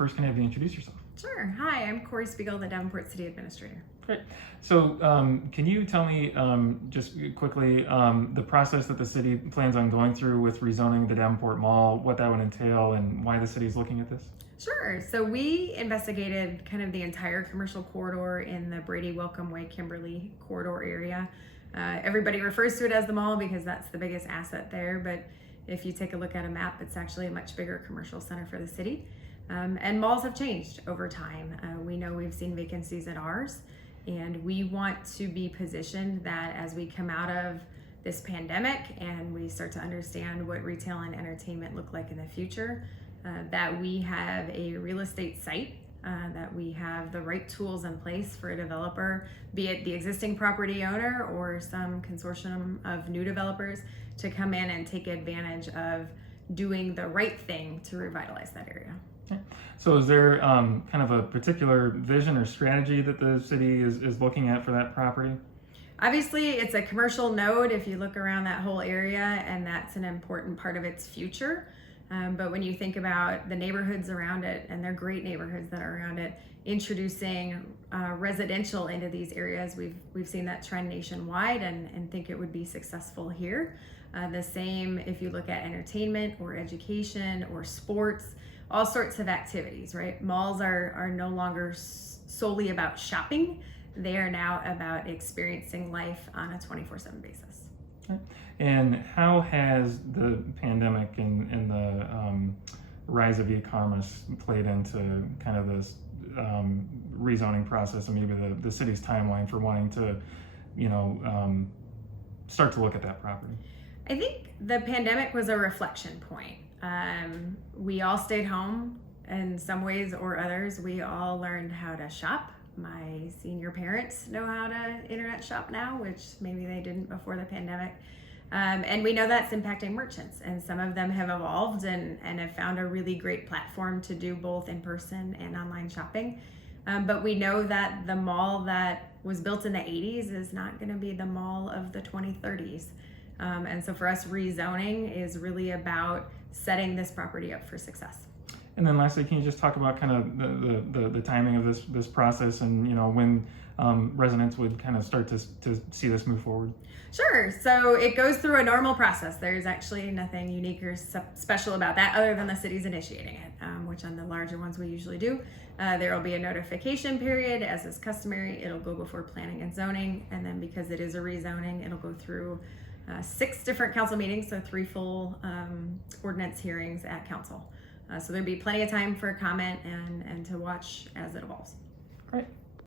first, can I have you introduce yourself? Sure. Hi, I'm Corri Spiegel, the Davenport City Administrator. Great. So can you tell me just quickly the process that the city plans on going through with rezoning the Davenport Mall, what that would entail, and why the city is looking at this? Sure. So we investigated kind of the entire commercial corridor in the Brady, Welcome Way, Kimberly corridor area. Everybody refers to it as the mall because that's the biggest asset there, but if you take a look at a map, it's actually a much bigger commercial center for the city. And malls have changed over time. We know we've seen vacancies at ours, and we want to be positioned that as we come out of this pandemic and we start to understand what retail and entertainment look like in the future, that we have a real estate site, that we have the right tools in place for a developer, be it the existing property owner or some consortium of new developers, to come in and take advantage of doing the right thing to revitalize that area. So is there kind of a particular vision or strategy that the city is looking at for that property? Obviously, it's a commercial node if you look around that whole area, and that's an important part of its future. But when you think about the neighborhoods around it, and they're great neighborhoods that are around it, introducing residential into these areas, we've seen that trend nationwide and think it would be successful here. The same if you look at entertainment or education or sports, all sorts of activities, right? Malls are no longer solely about shopping. They are now about experiencing life on a 24/7 basis. Okay. And how has the pandemic and the rise of e-commerce played into kind of this rezoning process and maybe the city's timeline for wanting to, start to look at that property? I think the pandemic was a reflection point. We all stayed home in some ways or others. We all learned how to shop. My senior parents know how to internet shop now, which maybe they didn't before the pandemic. And we know that's impacting merchants, and some of them have evolved and have found a really great platform to do both in-person and online shopping. But we know that the mall that was built in the 80s is not going to be the mall of the 2030s. And so for us, rezoning is really about setting this property up for success. And then lastly, can you just talk about kind of the timing of this process and when residents would kind of start to see this move forward? Sure. So it goes through a normal process. There's actually nothing unique or special about that other than the city's initiating it, which on the larger ones we usually do. There will be a notification period, as is customary. It'll go before planning and zoning, and then because it is a rezoning, it'll go through 6 different council meetings, so 3 full ordinance hearings at council. So there'll be plenty of time for comment and to watch as it evolves. Great.